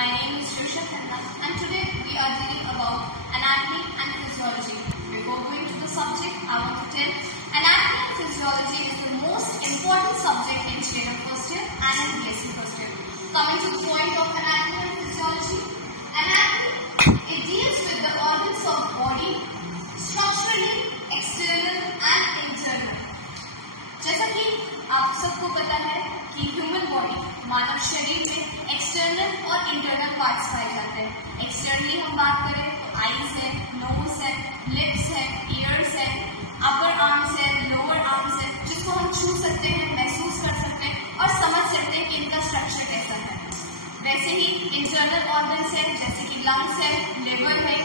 My name is Trisha Khanna and today we are reading about anatomy and physiology. Before going to the subject, I want to tell anatomy and physiology is the most important subject in Student First Year and in BSc First Year. Coming to the point of anatomy and physiology, anatomy, it deals with the organs of body, structurally, external and internal. जैसा कि आप सबको पता है कि human body मानव शरीर में external और इंटरनल पार्ट्स पाए जाते हैं। एक्सटर्नली हम बात करें तो आईज है, नोज है, लिप्स है, ईयर्स है, अपर आर्म्स है, लोअर आर्म्स है, जिसको हम छू सकते हैं, महसूस कर सकते हैं और समझ सकते हैं कि इनका स्ट्रक्चर कैसा है। वैसे ही इंटरनल ऑर्गन्स है जैसे कि लंग्स है, लिवर है,